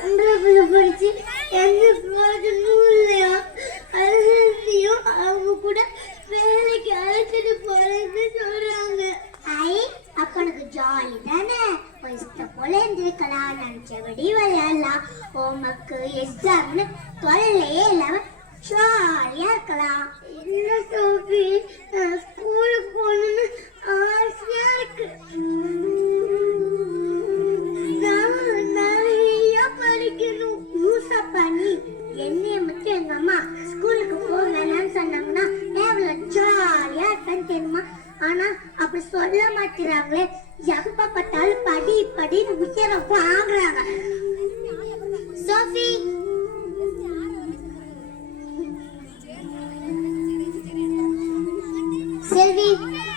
ஒன்றாப்புல படிச்சு எந்த பிரயோஜனமும் இல்லையா? அதுலயும் அவங்க கூட வேலைக்கு அழைச்சிட்டு போறேன்னு சொல்றாங்க. ஐ அப்பனுக்கு ஜாலி தானே? இஷ்ட போல இருந்திருக்கலாம் நினைச்சபடி விளையாடலாம். ஹோம்ஒர்க்கு எக்ஸாம்னு தொல்லையே இல்லாம ஜாலியா இருக்கலாம். இல்ல சோபி ஸ்கூலுக்கு போகணும்னு ஆசையா இருக்கு. செல்வி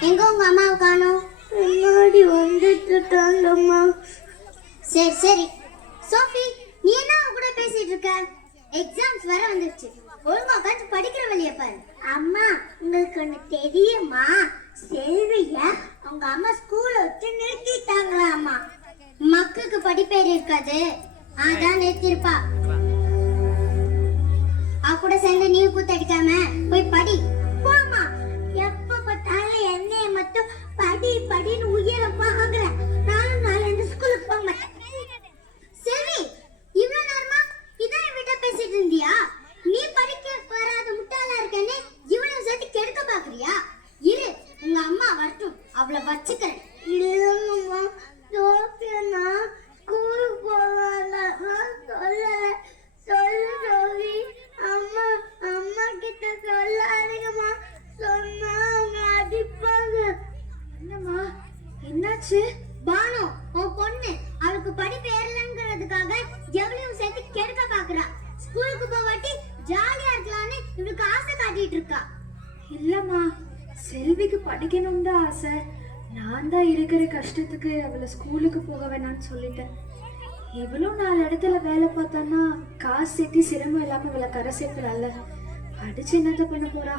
எங்க உங்க அம்மாவை காணோம்? முன்னாடி வந்துட்டு இருக்காங்கம்மா சரி சரி. சோஃபி நீ என்ன அவன் கூட பேசிட்டு இருக்க? எக்ஸாம்ஸ் வேற வந்துருச்சு. ஒழுங்கா உட்காந்து படிக்கிற வழிய பாரு. அம்மா உங்களுக்கு ஒண்ணு தெரியுமா? செல்விய அவங்க அம்மா ஸ்கூல்ல வச்சு நிறுத்திட்டாங்களாமா மக்குக்கு படிப்பேர் இருக்காது. அதான் நிறுத்திருப்பா. அவ கூட சேர்ந்து நீ கூத்தடிக்காம போய் படி போமா எப்ப பார்த்தாலும் என்னைய மட்டும் படி படின்னு உயர பாக்குற நானும் நாளை இந்த ஸ்கூலுக்கு போக மாட்டேன் செல்வி இவ்வளவு நேரமா இதான் என்கிட்ட பேசிட்டு இருந்தியா நீ படிக்க வராத முட்டாளா இருக்கேன்னு இவ்வளவு சேர்த்து கெடுக்க பாக்குறியா இரு உங்க அம்மா வரட்டும் அவளை வச்சுக்கிறேன் இல்லம்மா சோபியனா ஸ்கூலுக்கு போவாங்க சொல்லல சொல்லு சோபி அம்மா அம்மா கிட்ட சொல்லாதீங்கம்மா சொன்னா அவங்க அடிப்பாங்க என்னம்மா என்னாச்சு? பானு உன் பொண்ணு அவளுக்கு படிப்பு ஏறலங்கிறதுக்காக எவ்வளவு சேர்த்து கெடுக்க பாக்குறா. ஸ்கூலுக்கு போவாட்டி ஜாலியா இருக்கலாம்னு இவளுக்கு ஆசை காட்டிட்டு இருக்கா. இல்லம்மா செல்விக்கு படிக்கணும் தான் ஆசை. நான் தான் இருக்கிற கஷ்டத்துக்கு அவளை ஸ்கூலுக்கு போக வேணாம்னு சொல்லிட்டேன். இவ்வளோ நாலு இடத்துல வேலை பார்த்தான்னா காசு சேர்த்து சிரமம் இல்லாம இவளை கரை சேர்க்கலாம்ல படிச்சு என்னத்த பண்ண போறா?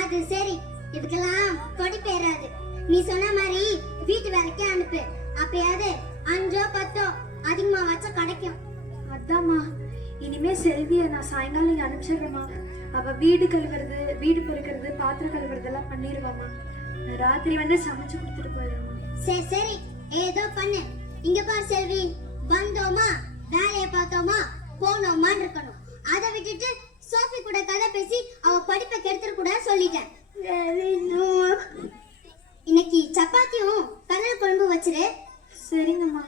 அது சரி. இதுக்கெல்லாம் படிப்பு ஏறாது நீ சொன்ன மாதிரி வீட்டு வேலைக்கு அனுப்பு. அப்பயாவது அஞ்சோ பத்தோ அதிகமா வச்சா கிடைக்கும். அதாம்மா. இனிமே செல்வியை நான் சாயங்காலம் இங்க அனுப்பிச்சிடுறேம்மா. அவ வீடு கழுவுறது வீடு பெருக்கிறது பாத்திரம் கழுவுறதெல்லாம் பண்ணிடுவாம்மா நான் ராத்திரி வந்து சமைச்சு கொடுத்துட்டு போயிடுறேம்மா. சரி சரி. ஏதோ பண்ணு. இங்க பார் செல்வி. வந்தோமா? வேலையை பார்த்தோமா? போனோமான்னு இருக்கணும் அதை விட்டுட்டு சோஃபி கூட கதை பேசி அவ படிப்பை கெடுத்துட கூட சொல்லிட்டேன். இன்னைக்கு சப்பாத்தியும் கடல் குழம்பு வச்சிரு. சரிங்கம்மா.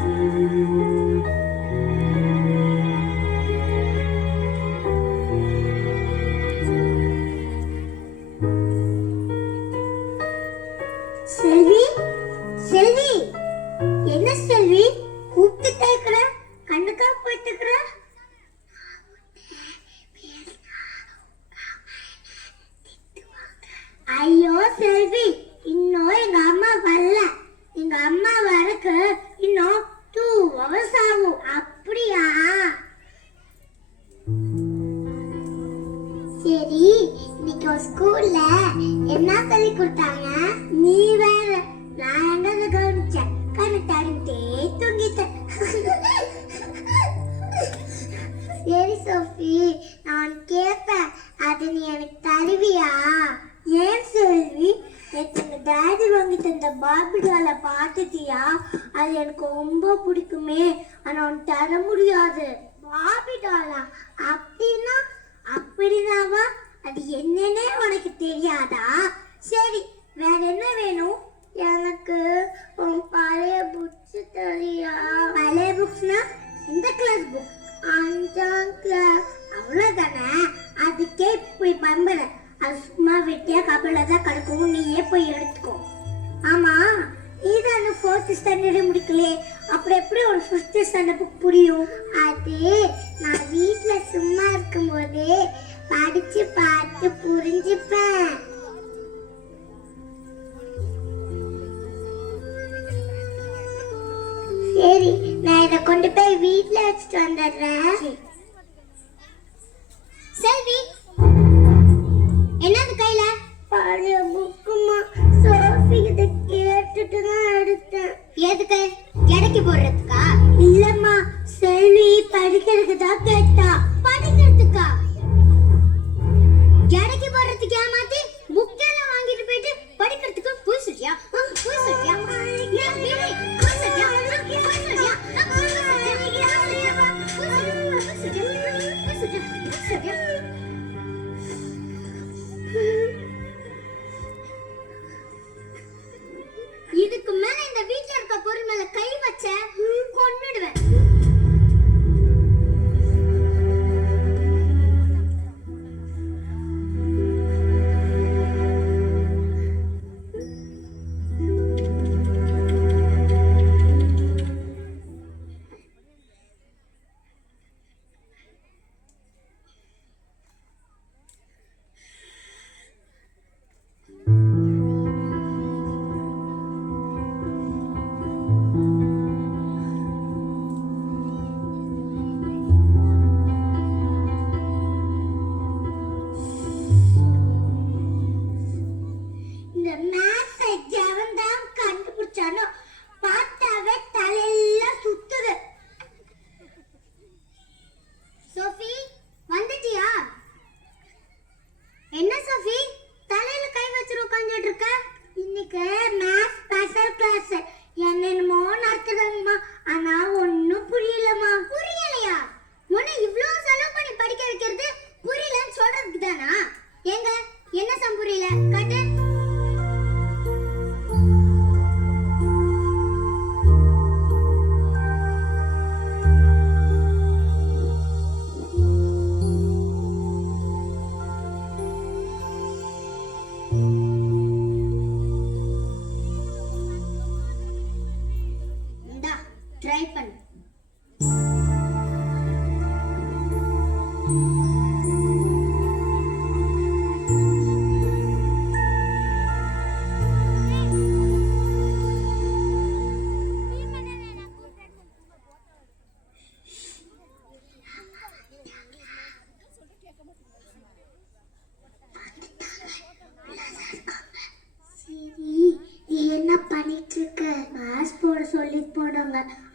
செல்வி பார்பி டாலை பார்த்துட்டியா அது எனக்கு ரொம்ப பிடிக்குமே. ஆனால் உனக்கு தர முடியாது. பார்பி டாலா அப்படின்னா அப்படின்னாவா? அது என்னன்னே உனக்கு தெரியாதா? சரி வேற என்ன வேணும்? எனக்கு உன் பழைய புக்ஸ் தெரியா? பழைய புக்ஸ்னா இந்த கிளாஸ் புக் அஞ்சாம் கிளாஸ் அவ்வளோதானே அதுக்கே இப்படி பம்பல அது சும்மா வெட்டியா கபல தான் கிடக்கும் நீயே போய் எடுத்துக்கோ. ஆமா நீ தான் ஃபோர்த் ஸ்டாண்டர்டே முடிக்கலையே அப்புறம் எப்படி ஒரு ஃபிஃப்த் ஸ்டாண்டர்ட் புக் புரியும்? அது நான் வீட்டில் சும்மா இருக்கும்போது படித்து பார்த்து புரிஞ்சுப்பேன். சரி நான் இதை கொண்டு போய் வீட்டில் வச்சுட்டு வந்துடுறேன். செல்வி என்னது கையில்? பழைய புக்குமா கிட்ட தான் எடுத்தேன் எதுக்கு? எடைக்கு போடுறதுக்கா? இல்லம்மா செல்வி படிக்கிறதுக்கு தான் கேட்டா. படிக்கிறதுக்கா? எடைக்கு போடுறதுக்கு ஏமாத்தி புக்கெல்லாம் வாங்கிட்டு போயிட்டு படிக்கிறதுக்கு போய் சொல்லியா போய் ட்ரை பண்ணு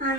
on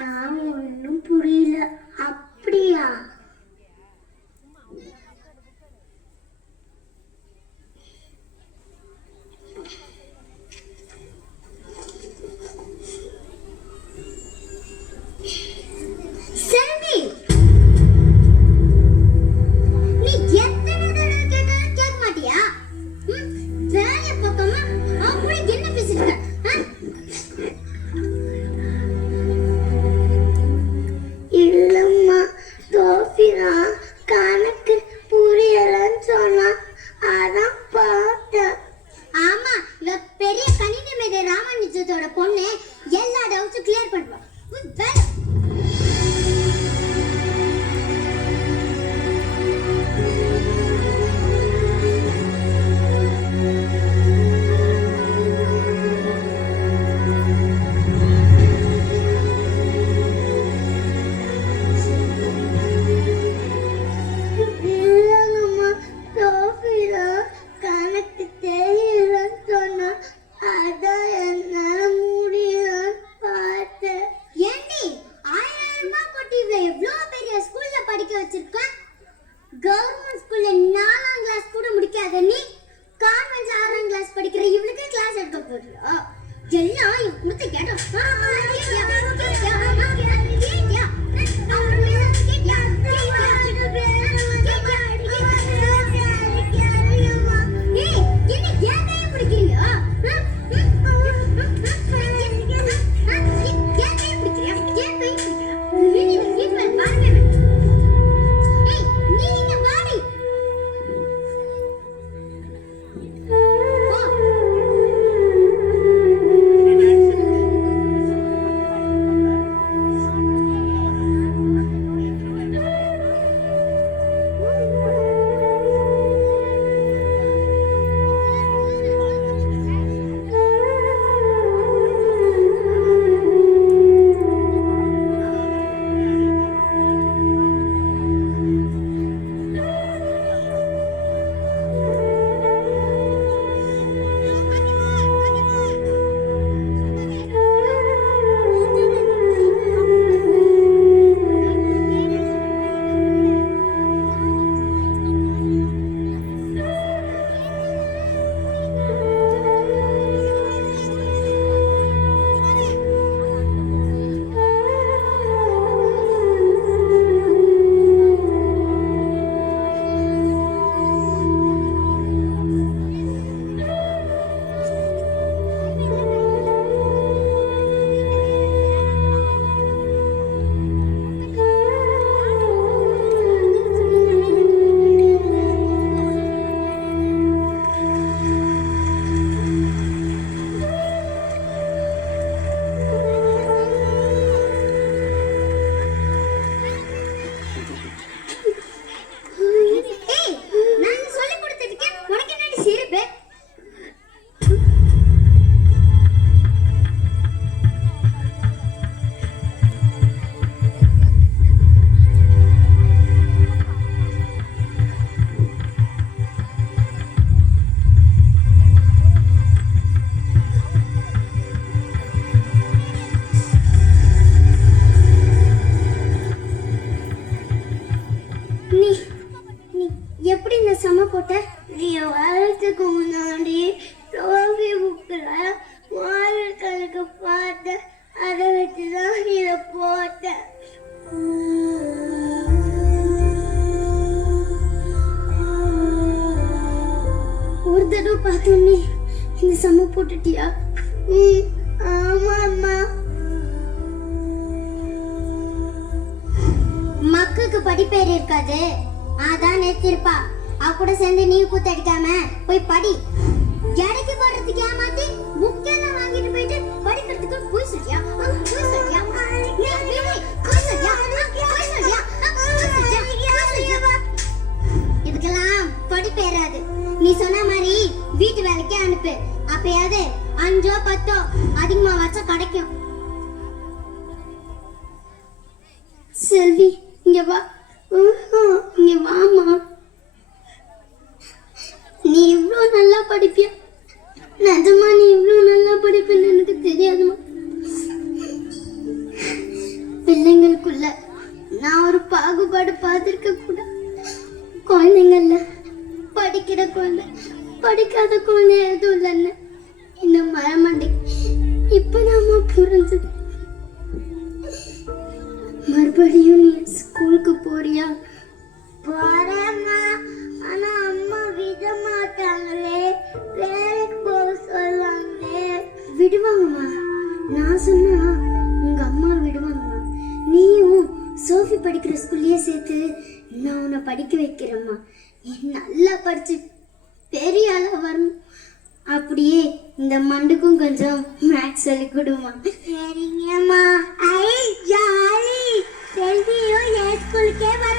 வரத்துக்கு முன்னாடி டோபி புக்கில் மாடல் கணக்கு பார்த்தேன் அதை வச்சு தான் இதை போட்டேன். ஒரு தடவை பார்த்தோன்னே இந்த சம போட்டுட்டியா? ம் ஆமாம்மா மக்களுக்கு படிப்பேர் இருக்காது. அதான் நிறுத்திருப்பா அவ கூட சேர்ந்து நீ கூத்தடிக்காம போய் படி. எடைக்கு போடுறதுக்கு ஏமாத்தி புக்கெல்லாம் வாங்கிட்டு போயிட்டு படிக்கிறதுக்கு போய் சொல்லியா போய் நீ போய் போய் இதுக்கெல்லாம் படிப்பு ஏறாது. நீ சொன்ன மாதிரி வீட்டு வேலைக்கே அனுப்பு. அப்பயாவது அஞ்சோ பத்தோ அதிகமா வச்சா கிடைக்கும். செல்வி இங்க வா. இங்க வாமா நீ இவ்வளோ நல்லா படிப்பியா? நிஜமா நீ இவ்வளோ நல்லா படிப்பேன்னு எனக்கு தெரியாதுமா பிள்ளைங்களுக்குள்ள நான் ஒரு பாகுபாடு பார்த்துருக்க கூட குழந்தைங்கள்ல படிக்கிற குழந்தை படிக்காத குழந்தை எதுவும் இல்லைன்னு இந்த மரமண்டை நாம புரிஞ்சது. மறுபடியும் நீ ஸ்கூலுக்கு போறியா? நாங்கள் படிக்க வைக்கிறம்மா நல்லா படிச்சு பெரிய அளவு வரும் அப்படியே இந்த மண்டுக்கும் கொஞ்சம் மேக்ஸ் சொல்லி கொடுமா. சரிங்கம்மா. ஐ ஜாலி. செல்வியும் என் ஸ்கூலுக்கே வர